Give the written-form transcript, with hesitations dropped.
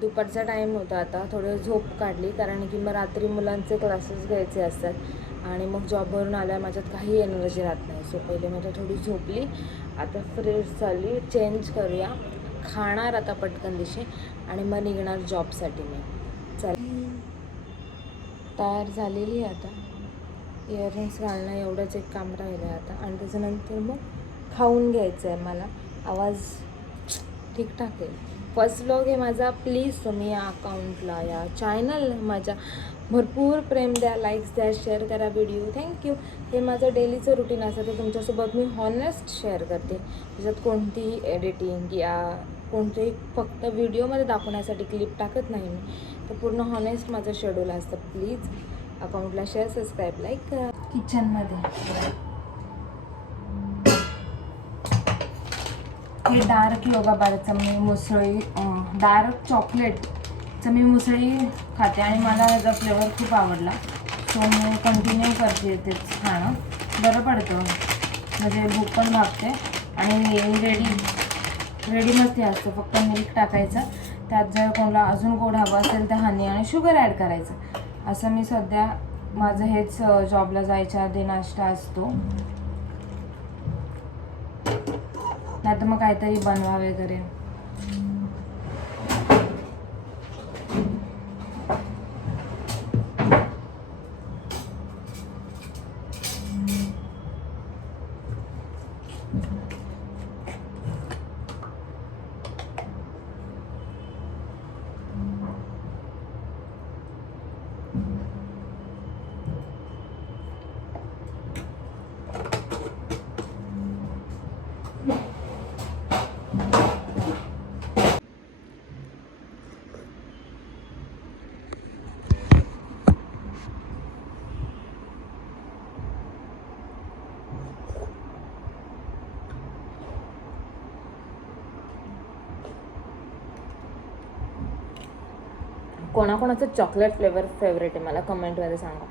दुपारचा टाईम होता, आता थोडं झोप काढली कारण की मग रात्री मुलांचे क्लासेस घ्यायचे असतात आणि मग जॉबवरून आल्यावर माझ्यात काही एनर्जी राहत नाही. सो पहिले मी थोडी झोपली, आता फ्रेश झाली, चेंज करूया, खाणार आता पटकन दिशे आणि मग निघणार जॉबसाठी. मी चल तयार झालेली आहे आता. इयरिंग्स घालणं एवढंच एक काम राहिलं आहे आता आणि त्याच्यानंतर मग खाऊन घ्यायचं आहे मला. आवाज ठीकठाक आहे. फर्स्ट व्लॉग आहे माझा. प्लीज तुम्ही या अकाउंटला, या चॅनल माझ्या भरपूर प्रेम द्या, लाईक्स द्या, शेअर करा व्हिडिओ. थँक्यू. हे माझं डेलीचं रुटीन असतं, तर तुमच्यासोबत मी हॉनेस्ट शेअर करते. त्याच्यात कोणतीही एडिटिंग या कोणतेही फक्त व्हिडिओमध्ये दाखवण्यासाठी क्लिप टाकत नाही मी. तर पूर्ण हॉनेस्ट माझं शेड्यूल असतं. प्लीज अकाउंटला शेअर, सबस्क्राईब, लाईक करा. किचनमध्ये हे डार्क योगा बारचं मी मुसळी, डार्क चॉकलेटचं मी मुसळी खाते आणि मला याचा फ्लेवर खूप आवडला. सो मी कंटिन्यू करते तेच खाणं. बरं पडतं, म्हणजे भूक पण भागते आणि रेडी मस्ती असतं. फक्त मिल्क टाकायचं, त्यात जर कोणाला अजून गोड हवं असेल तर हनी आणि शुगर ॲड करायचं. असं मी सध्या माझं हेच जॉबला जायच्या आधी नाश्ता असतो. नाही तर मग काहीतरी बनवा वगैरे. कोणाकोणाचं चॉकलेट फ्लेवर फेवरेट आहे मला कमेंटमध्ये सांगा.